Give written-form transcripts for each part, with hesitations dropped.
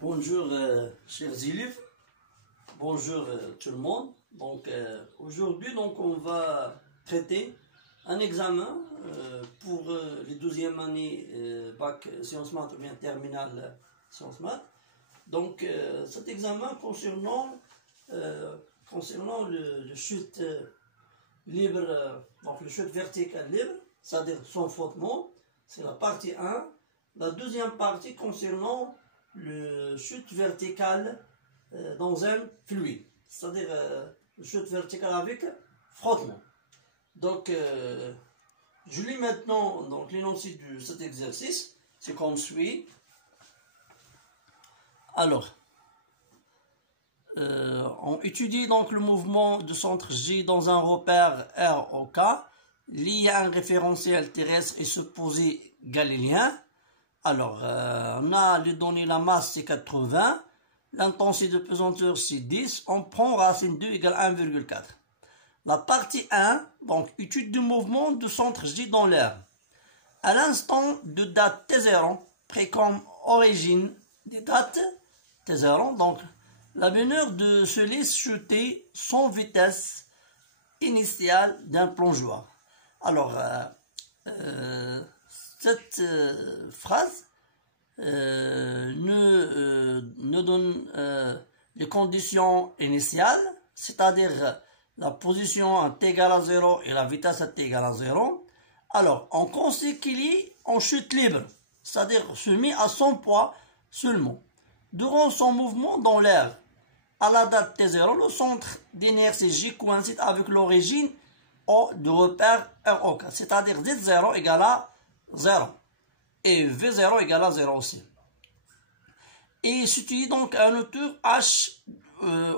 Bonjour chers élèves, bonjour tout le monde. Donc aujourd'hui on va traiter un examen pour les 12e année bac sciences maths ou bien terminale sciences maths. Donc cet examen concernant le chute libre, donc le chute verticale libre, c'est-à-dire sans frottement, c'est la partie 1. La deuxième partie concernant le chute verticale dans un fluide, c'est-à-dire le chute verticale avec frottement. Donc je lis maintenant donc l'énoncé de cet exercice, c'est comme suit. Alors on étudie donc le mouvement de centre G dans un repère R au K lié à un référentiel terrestre et supposé galiléen. Alors, on a les données, la masse c'est 80, l'intensité de pesanteur c'est 10, on prend racine 2 égale 1,4. La partie 1, donc étude du mouvement de centre G dans l'air. À l'instant de date T0, pris comme origine des dates T0, donc la meneur de se laisse jeter sans vitesse initiale d'un plongeoir. Alors, cette phrase nous donne les conditions initiales, c'est-à-dire la position à t égale à 0 et la vitesse à t égale à 0. Alors, on conseille qu'il y ait en chute libre, c'est-à-dire se met à son poids seulement. Durant son mouvement dans l'air, à la date t0, le centre d'inertie J coïncide avec l'origine O du repère ROK, c'est-à-dire Z0 égale à 0 et V0 égale à 0 aussi. Et s'utilise donc un hauteur H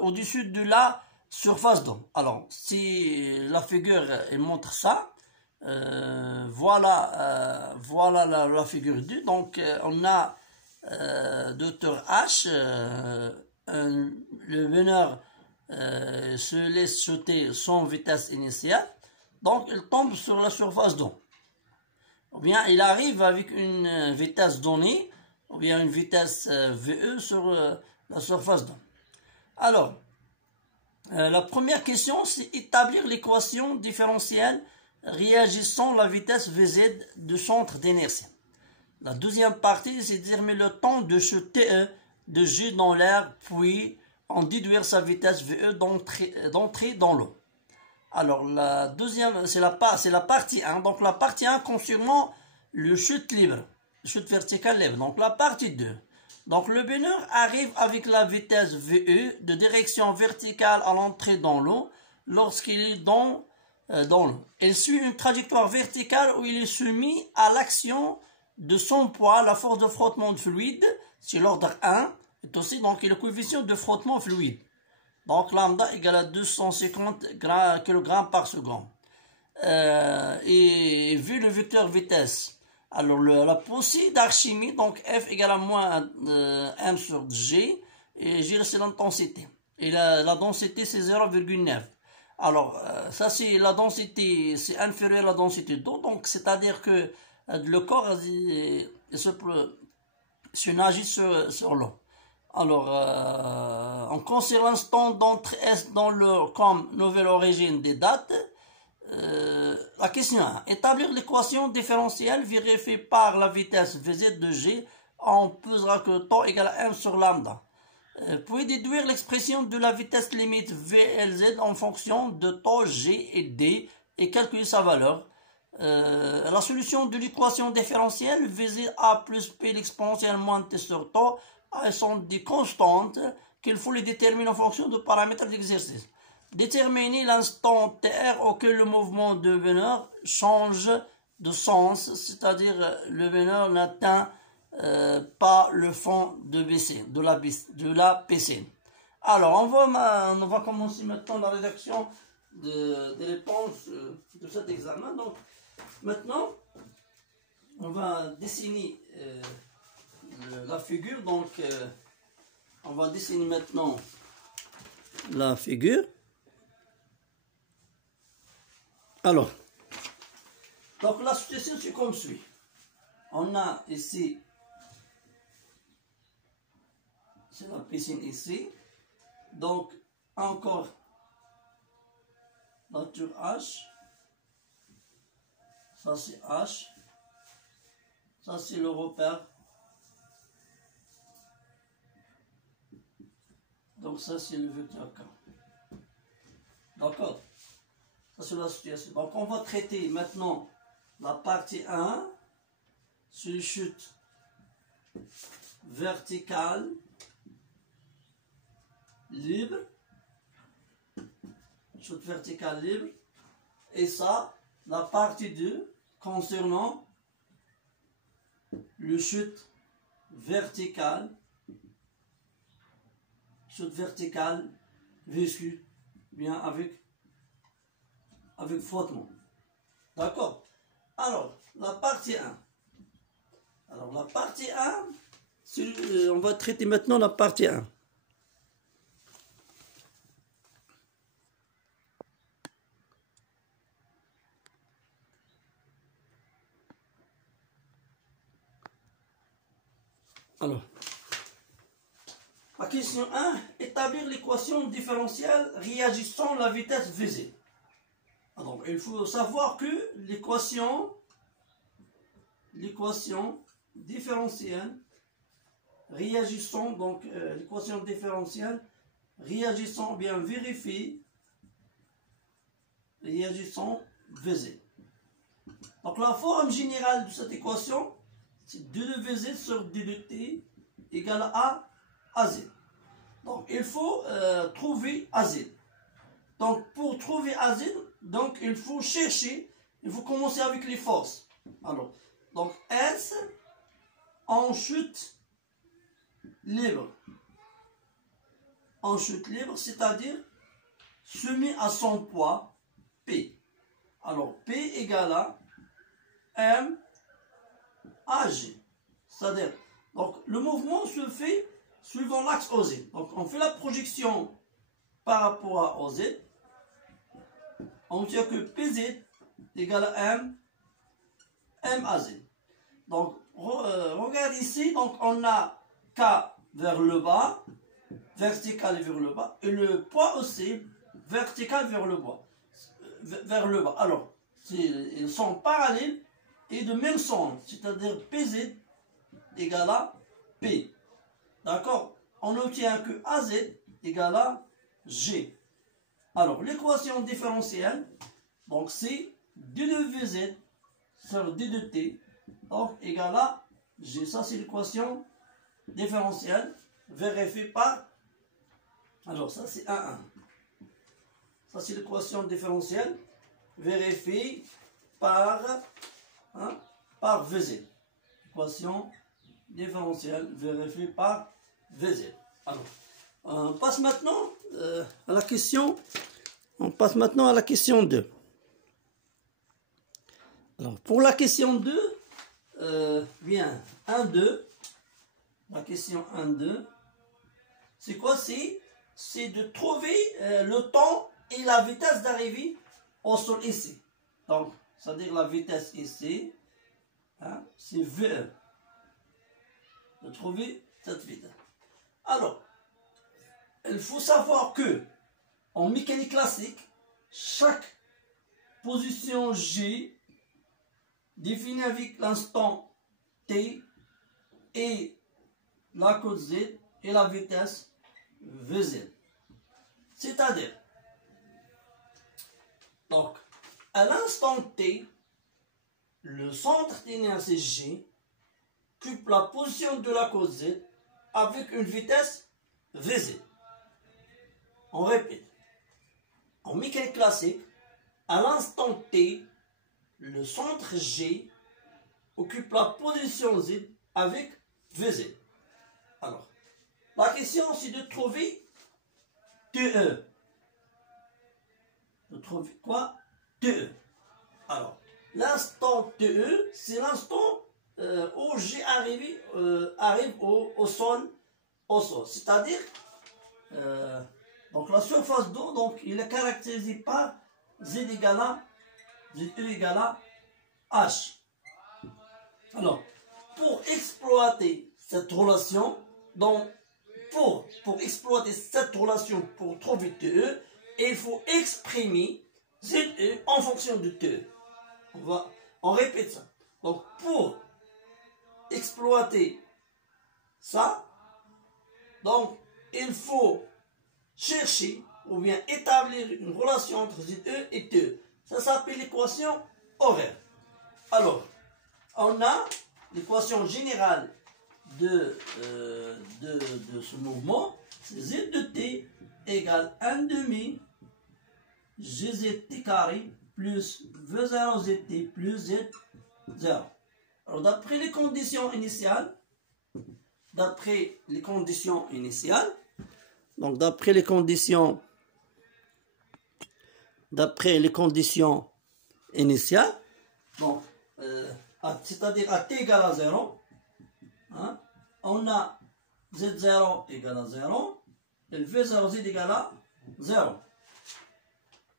au-dessus de la surface d'eau. Alors, si la figure elle montre ça, voilà la figure 2. Donc, on a d'hauteur H, le meneur se laisse jeter sans vitesse initiale, donc il tombe sur la surface d'eau. Ou bien il arrive avec une vitesse donnée, ou bien une vitesse VE sur la surface d'eau. Alors, la première question, c'est établir l'équation différentielle réagissant à la vitesse Vz du centre d'inertie. La deuxième partie, c'est déterminer le temps de chute TE de G dans l'air, puis en déduire sa vitesse VE d'entrée dans l'eau. Alors, la deuxième, c'est la partie 1. Donc, la partie 1 concernant le chute libre, chute verticale libre. Donc, la partie 2. Donc, le meneur arrive avec la vitesse VE de direction verticale à l'entrée dans l'eau lorsqu'il est dans l'eau. Il suit une trajectoire verticale où il est soumis à l'action de son poids, la force de frottement de fluide, c'est l'ordre 1, est aussi donc le coefficient de frottement fluide. Donc lambda égale à 250 kg par seconde. Et vu le vecteur vitesse, alors la poussée d'Archimède, donc F égale à moins M sur G, et G c'est l'intensité. Et la densité c'est 0,9. Alors ça c'est la densité, c'est inférieur à la densité d'eau, donc c'est-à-dire que le corps se nage sur l'eau. Alors, on considère l'instant d'entrée S dans le comme nouvelle origine des dates. La question 1. Établir l'équation différentielle vérifiée par la vitesse Vz de G. On pesera que temps égale à M sur lambda. Puis déduire l'expression de la vitesse limite VLZ en fonction de temps G et D et calculer sa valeur. La solution de l'équation différentielle Vz A plus P l'exponentielle moins T sur temps. Elles sont des constantes qu'il faut les déterminer en fonction de paramètres d'exercice. Déterminer l'instant TR auquel le mouvement de meneur change de sens, c'est-à-dire le meneur n'atteint pas le fond de la piscine. Alors, on va commencer maintenant la rédaction des réponses de cet examen. Donc, maintenant, on va dessiner la figure. Donc on va dessiner maintenant la figure. Alors, donc la situation c'est comme suit. On a ici c'est la piscine ici. Donc, encore nature H. Ça, c'est H. Ça, c'est le repère. Donc, ça, c'est le vecteur K. D'accord? Ça, c'est la situation. Donc, on va traiter maintenant la partie 1 sur les chutes verticales libres. Chute verticale libre. Et ça, la partie 2 concernant le chute verticale visqueux, bien avec frottement. D'accord? Alors, la partie 1. Alors, la partie 1, on va traiter maintenant la partie 1. Alors, la question 1, établir l'équation différentielle réagissant à la vitesse visée. Alors, il faut savoir que l'équation différentielle réagissant, donc l'équation différentielle réagissant, bien vérifier, réagissant visée. Donc, la forme générale de cette équation, c'est 2 de VZ sur 2 de T égale à AZ. Donc, il faut trouver AZ. Donc, pour trouver AZ, donc, il faut chercher, il faut commencer avec les forces. Alors, donc, S en chute libre. En chute libre, c'est-à-dire soumis à son poids, P. Alors, P égale à M AG. C'est-à-dire, donc, le mouvement se fait suivant l'axe OZ. Donc, on fait la projection par rapport à OZ. On tient que PZ égale à MAZ. Donc, regarde ici, donc on a K vers le bas, vertical vers le bas, et le poids aussi, vertical vers le bas. Alors, ils sont parallèles et de même sens, c'est-à-dire PZ égale à P. D'accord? On obtient que AZ égale à G. Alors, l'équation différentielle, donc c'est 2 de VZ sur 2 de T, donc égale à G. Ça, c'est l'équation différentielle vérifiée par... Alors, ça, c'est 1. Ça, c'est l'équation différentielle vérifiée par VZ. Équation différentielle vérifiée par VZ. Alors, on passe maintenant à la question. On passe maintenant à la question 2. Alors, pour la question 2, bien, 1-2. La question 1-2. C'est quoi? C'est de trouver le temps et la vitesse d'arrivée au sol ici. Donc, c'est-à-dire la vitesse ici, c'est VE. De trouver cette vitesse. Alors, il faut savoir que en mécanique classique, chaque position G définie avec l'instant T et la cote Z et la vitesse Vz. C'est-à-dire, donc, à l'instant T, le centre d'inertie G occupe la position de la cote Z avec une vitesse Vz. On répète. En mécanique classique, à l'instant T, le centre G occupe la position Z avec Vz. Alors, la question c'est de trouver TE. De trouver quoi? TE. Alors, l'instant TE, c'est l'instant où G arrive au sol. C'est-à-dire, donc la surface d'eau, donc il est caractérisé par ZE égale à H. Alors, pour exploiter cette relation, donc pour exploiter cette relation, pour trouver TE, il faut exprimer ZE en fonction de TE. On répète ça. Donc, pour exploiter ça, donc, il faut chercher ou bien établir une relation entre ZE et TE. Ça s'appelle l'équation horaire. Alors, on a l'équation générale de ce mouvement, c'est Z de T égale 1 demi GZT carré plus V0 ZT plus Z0. Alors, d'après les conditions initiales, donc d'après les conditions initiales, donc, c'est-à-dire à t égale à 0, hein, on a z0 égale à 0 et v0z égale à 0.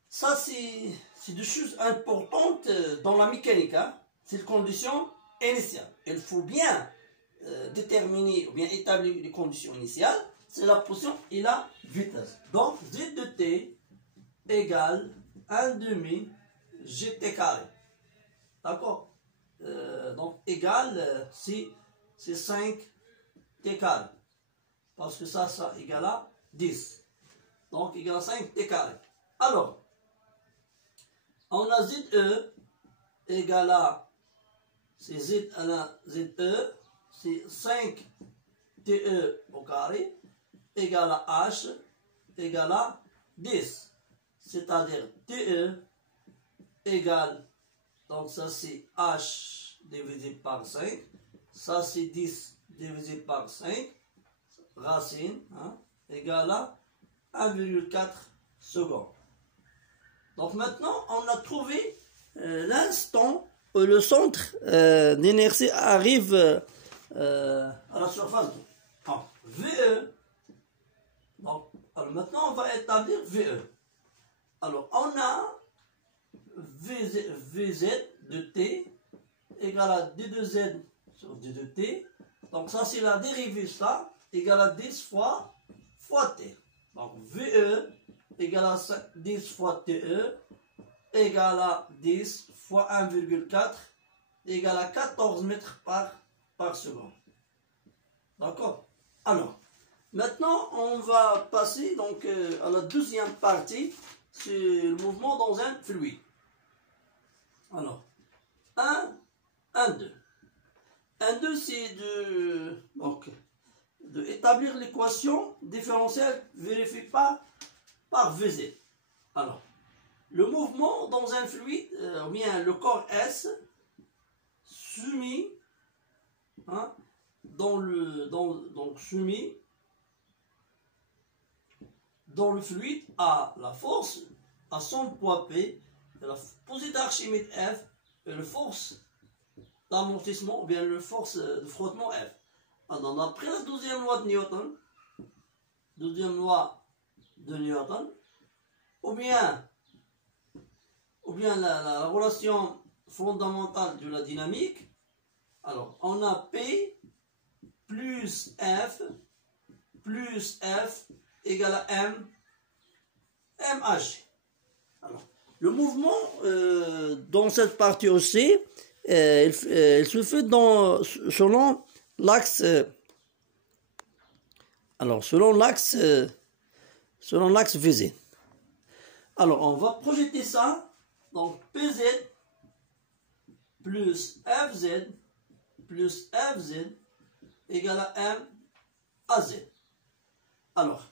Ça, c'est des choses importantes dans la mécanique. Hein. C'est une condition initiale. Il faut bien déterminer ou bien établir les conditions initiales. C'est la position et la vitesse. Donc, z de t égale 1 demi gt carré. D'accord? Donc, égal, c'est 5 t carré. Parce que ça égale à 10. Donc, égal à 5 t carré. Alors, on a ZE égale à, c'est ZE, c'est 5 TE au carré, égale à H, égale à 10. C'est-à-dire TE égale, donc ça c'est H divisé par 5, ça c'est 10 divisé par 5, racine, hein, égale à 1,4 secondes. Donc maintenant, on a trouvé l'instant où le centre d'inertie arrive à la surface d'eau. Ah, VE. Donc, alors maintenant, on va établir VE. Alors, on a VZ de T égale à D2Z sur D de T. Donc, ça, c'est la dérivée, ça, égale à 10 fois T. Donc, VE égale à 10 fois TE égale à 10 fois 1,4 égale à 14 mètres par seconde. D'accord? Alors, maintenant, on va passer donc à la deuxième partie, c'est le mouvement dans un fluide. Alors, 1, 2. 1, 2, c'est de établir l'équation différentielle vérifiée par VZ. Alors, le mouvement dans un fluide, ou bien le corps S, soumis, hein, soumis dans le fluide à la force, à son poids P, et la posée d'Archimède F, et la force d'amortissement, ou bien la force de frottement F. Alors, d'après la deuxième loi de Newton, ou bien la relation fondamentale de la dynamique, alors on a P plus F égale à MH. Alors, le mouvement dans cette partie aussi, il se fait selon l'axe VZ. Alors, on va projeter ça. Donc, PZ plus FZ égale à MAZ. Alors,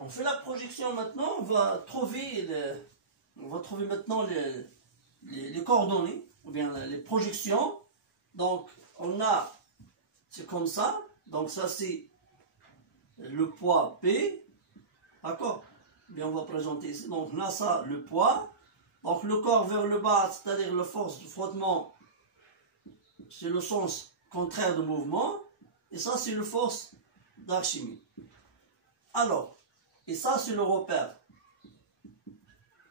on fait la projection maintenant. On va trouver maintenant les coordonnées, ou bien les projections. Donc, c'est comme ça. Donc, ça, c'est le poids P. D'accord? Bien, on va présenter ici. Donc, on a ça, le poids. Donc, le corps vers le bas, c'est-à-dire la force de frottement, c'est le sens contraire de mouvement. Et ça, c'est la force d'Archimède. Alors, et ça, c'est le repère.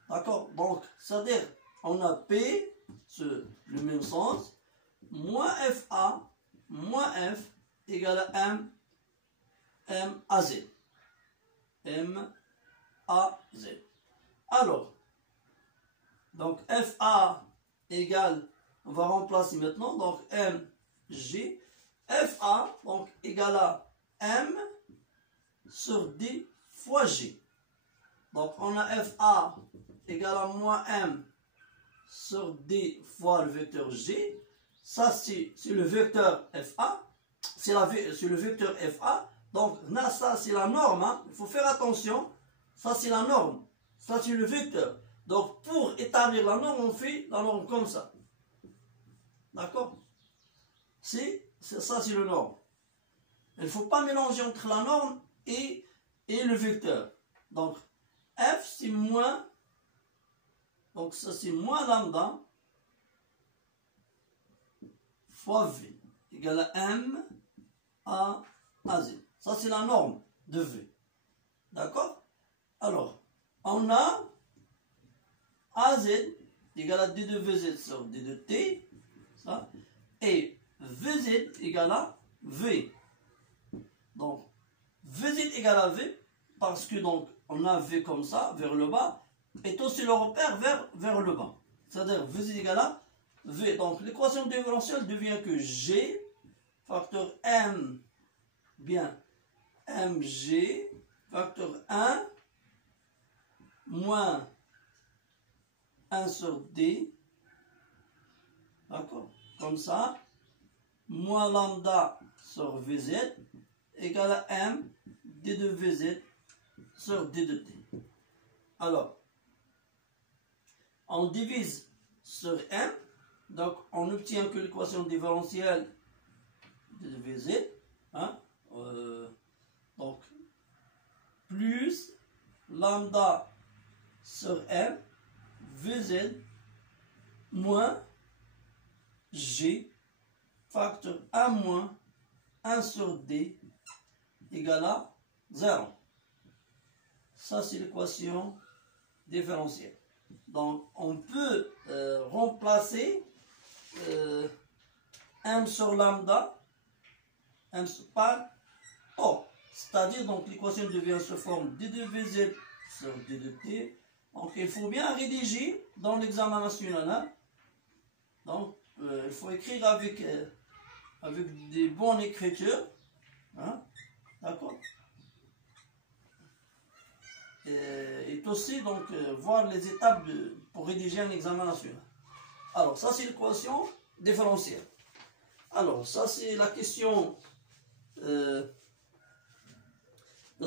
D'accord? Donc, c'est-à-dire, on a P, le même sens, moins FA, moins F, égale à M, A, Z. M, A, Z. Alors, donc FA égale, on va remplacer maintenant, donc M, G. FA, donc, égale à M sur D fois G. Donc, on a FA égale à moins M sur D fois le vecteur G. Ça, c'est le vecteur FA. C'est le vecteur FA. Donc, là, ça, c'est la norme. Hein. Il faut faire attention. Ça, c'est la norme. Ça, c'est le vecteur. Donc, pour établir la norme, on fait la norme comme ça. D'accord? Ça, c'est le norme. Il ne faut pas mélanger entre la norme et le vecteur. Donc, F, c'est moins. Donc, ça, c'est moins lambda fois V égale à M à Z. Ça, c'est la norme de V. D'accord? Alors, on a AZ égale à D de VZ sur D de T. Ça, et VZ égale à V. Donc, VZ égale à V, parce que donc, on a V comme ça, vers le bas, et aussi le repère vers le bas. C'est-à-dire VZ égale à V. Donc, l'équation différentielle devient que G, facteur M, bien, MG, facteur 1, moins 1 sur D, d'accord, comme ça, moins lambda sur VZ, égale à M, D de VZ sur D de T. Alors, on divise sur M, donc on obtient que l'équation différentielle de VZ, hein, donc, plus lambda sur M, VZ, moins G, facteur 1 moins 1 sur D, égale à 0. Ça, c'est l'équation différentielle. Donc, on peut remplacer M sur lambda, M par O. C'est-à-dire, donc, l'équation devient sous forme D de VZ sur D de T. Donc, il faut bien rédiger dans l'examen national. Hein? Donc, il faut écrire avec des bonnes écritures. Hein? D'accord? Et aussi, donc, voir les étapes pour rédiger un examen national. Alors, ça, c'est l'équation différentielle. Alors, ça, c'est la question...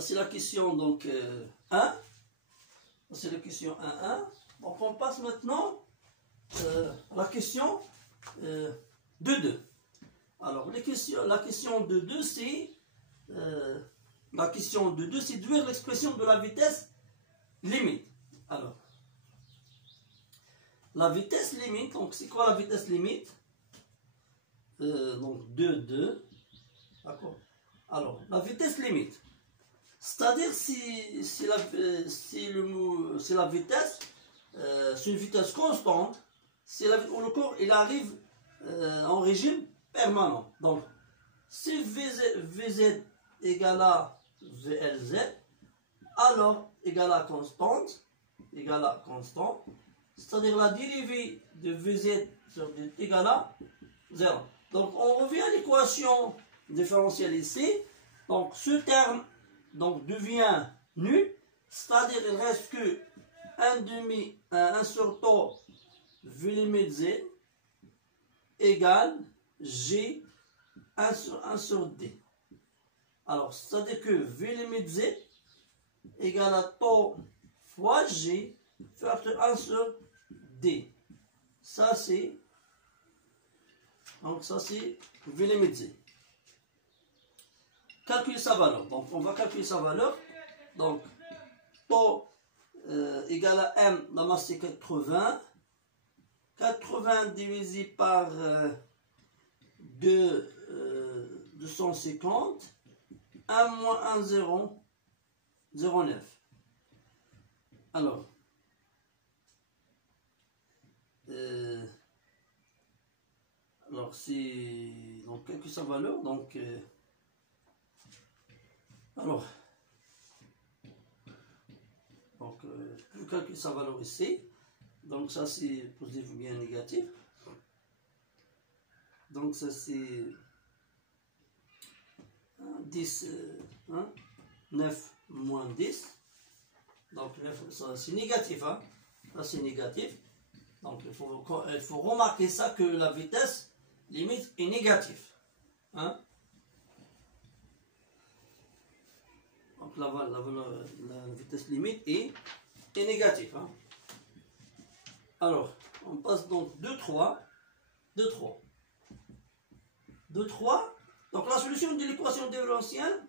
c'est la question, donc, 1. C'est la question 1.1. Donc, on passe maintenant à la question 2.2. Alors, la question 2.2, c'est... la question 2.2, c'est déduire l'expression de la vitesse limite. Alors, la vitesse limite, donc c'est quoi la vitesse limite? Donc 2.2. D'accord. Alors, la vitesse limite. C'est-à-dire si la vitesse, c'est une vitesse constante, où le corps il arrive en régime permanent. Donc, si Vz égale à VLZ, alors égale à constante, c'est-à-dire la dérivée de Vz sur D égale à 0. Donc, on revient à l'équation différentielle ici. Donc, ce terme donc, devient nul, c'est-à-dire il ne reste que 1 sur tau V limite Z égale G 1 sur D. Alors, c'est-à-dire que V limite Z égale à tau fois G facteur 1 sur D. Ça, c'est... Donc, ça, c'est V limite Z. Calculer sa valeur. Donc, on va calculer sa valeur. Donc, tau égale à M, la masse c'est 80. 80 divisé par 250. 1 moins 1, 0, 0,9. Alors, c'est... Donc, calculer sa valeur. Donc, Alors, donc, je calcule sa valeur ici. Donc, ça c'est positif ou bien négatif. Donc, ça c'est 10, 9 moins 10. Donc, ça c'est négatif. Hein? Ça c'est négatif. Donc, il faut remarquer ça que la vitesse limite est négative. Hein? Donc, la vitesse limite est négative. Hein? Alors, on passe donc 2, 3. 2, 3. 2, 3. Donc, la solution de l'équation différentielle,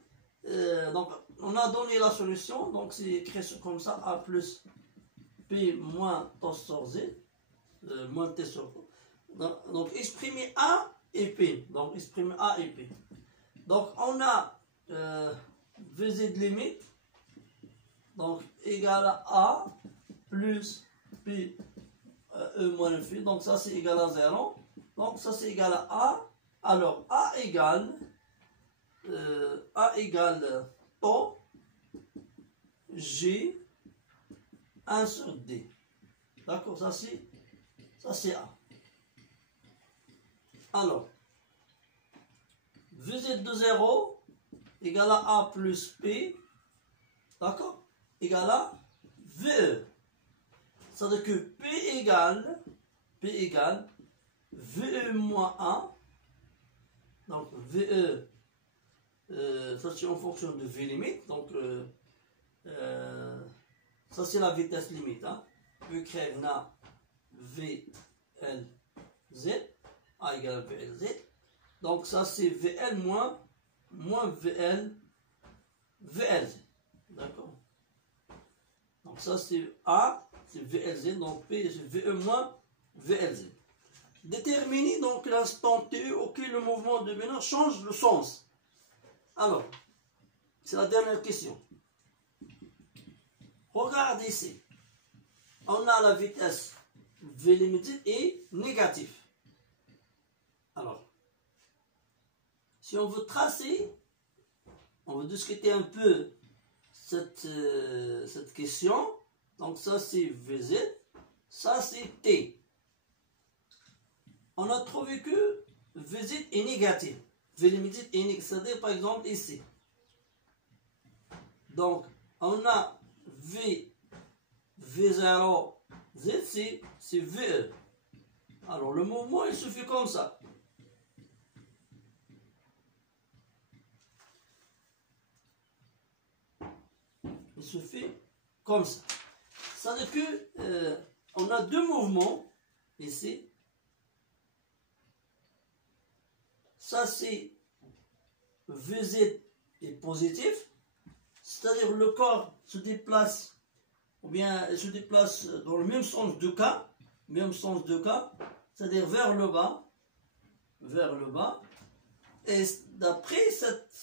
donc, on a donné la solution. Donc, c'est écrit comme ça, A plus P moins T sur Z. Moins T sur P. Donc, exprimer A et P. Donc, exprimer A et P. Donc, on a VZ limite. Donc, égal à A plus P E moins F. Donc, ça, c'est égal à 0. Donc, ça, c'est égal à A. Alors, A égale taux G 1 sur D. D'accord, ça c'est A. Alors, VZ de 0 égale à A plus P, d'accord, égale à VE. C'est-à-dire que P égale VE moins 1. Donc, VE, ça c'est en fonction de V limite. Donc, ça c'est la vitesse limite. Hein. Écrire na VLZ, A égale VLZ. Donc, ça c'est VL moins VLZ. D'accord. Donc, ça c'est A, c'est VLZ. Donc, P c'est VE moins VLZ. Déterminer donc l'instant T auquel le mouvement de meneur change le sens. Alors, c'est la dernière question. Regarde ici. On a la vitesse V limitée et négative. Alors, si on veut tracer, on veut discuter un peu cette question. Donc ça c'est VZ, ça c'est T. On a trouvé que VZ est négatif. V limité est négatif. C'est-à-dire, par exemple, ici. Donc, on a V0, Z, c'est VE. Alors, le mouvement, il se fait comme ça. Il se fait comme ça. C'est-à-dire que on a deux mouvements ici. Ça, c'est VZ est positif, c'est-à-dire le corps se déplace, ou bien se déplace dans le même sens de K, c'est-à-dire vers le bas, et d'après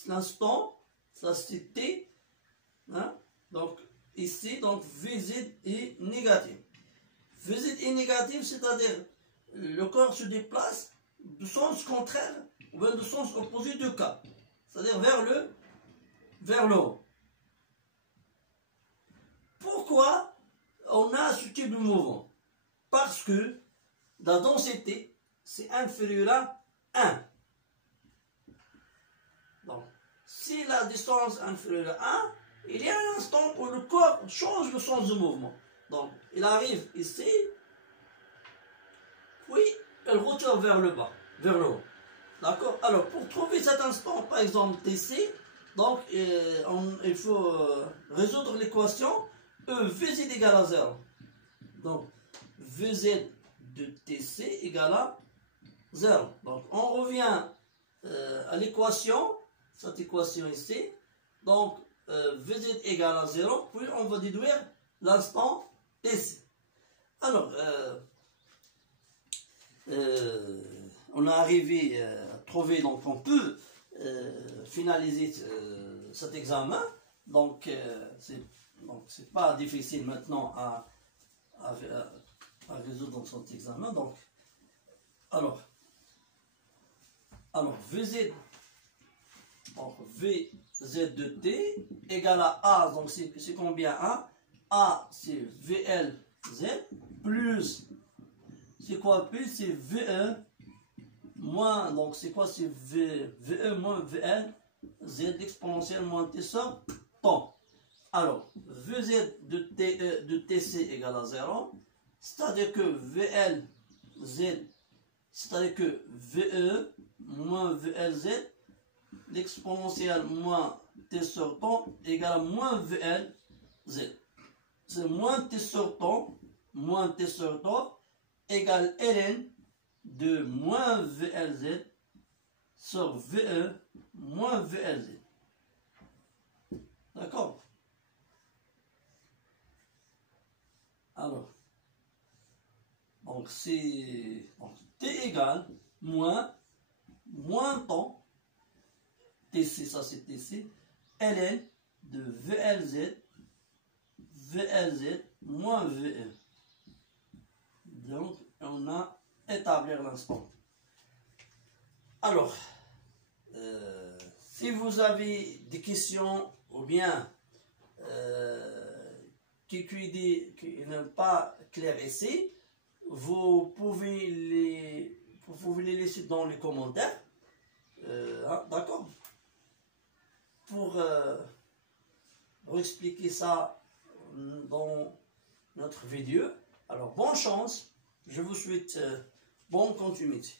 l'instant, ça c'est T, hein, donc ici, donc VZ est négatif. VZ est négatif, c'est-à-dire le corps se déplace de sens contraire, ou bien de sens opposé de K, c'est-à-dire vers le haut. Pourquoi on a ce type de mouvement? Parce que la densité, c'est inférieur à 1. Donc, si la distance est inférieure à 1, il y a un instant où le corps change le sens du mouvement. Donc, il arrive ici, puis il retourne vers le bas, vers le haut. D'accord? Alors, pour trouver cet instant, par exemple, TC, donc, il faut résoudre l'équation VZ égale à 0. Donc, VZ de TC égale à 0. Donc, on revient à l'équation, cette équation ici. Donc, VZ égale à 0, puis on va déduire l'instant TC. Alors, on est arrivé à trouver, donc on peut finaliser cet examen. Donc, c'est pas difficile maintenant à résoudre cet examen. Donc, alors VZ Donc Vz de t égale à A, donc c'est combien A c'est VLZ plus, c'est quoi plus, c'est VE moins, donc c'est quoi, c'est VE moins VL Z exponentielle moins T sur temps. Alors, Vz de TC égale à 0, c'est-à-dire que VLZ, c'est-à-dire que VE moins VLZ, l'exponentielle moins T sur temps égale à moins VLZ. C'est moins T sur temps égale ln de moins VLZ sur VE moins VLZ. D'accord? Alors, donc c'est T égale moins temps, TC, ça c'est TC, ln de VLZ moins VE. Donc, on a établir l'instant. Alors, si vous avez des questions ou bien qui n'est pas clair ici, vous pouvez les laisser dans les commentaires. D'accord? Pour expliquer ça dans notre vidéo. Alors, bonne chance. Je vous souhaite bonne continuité.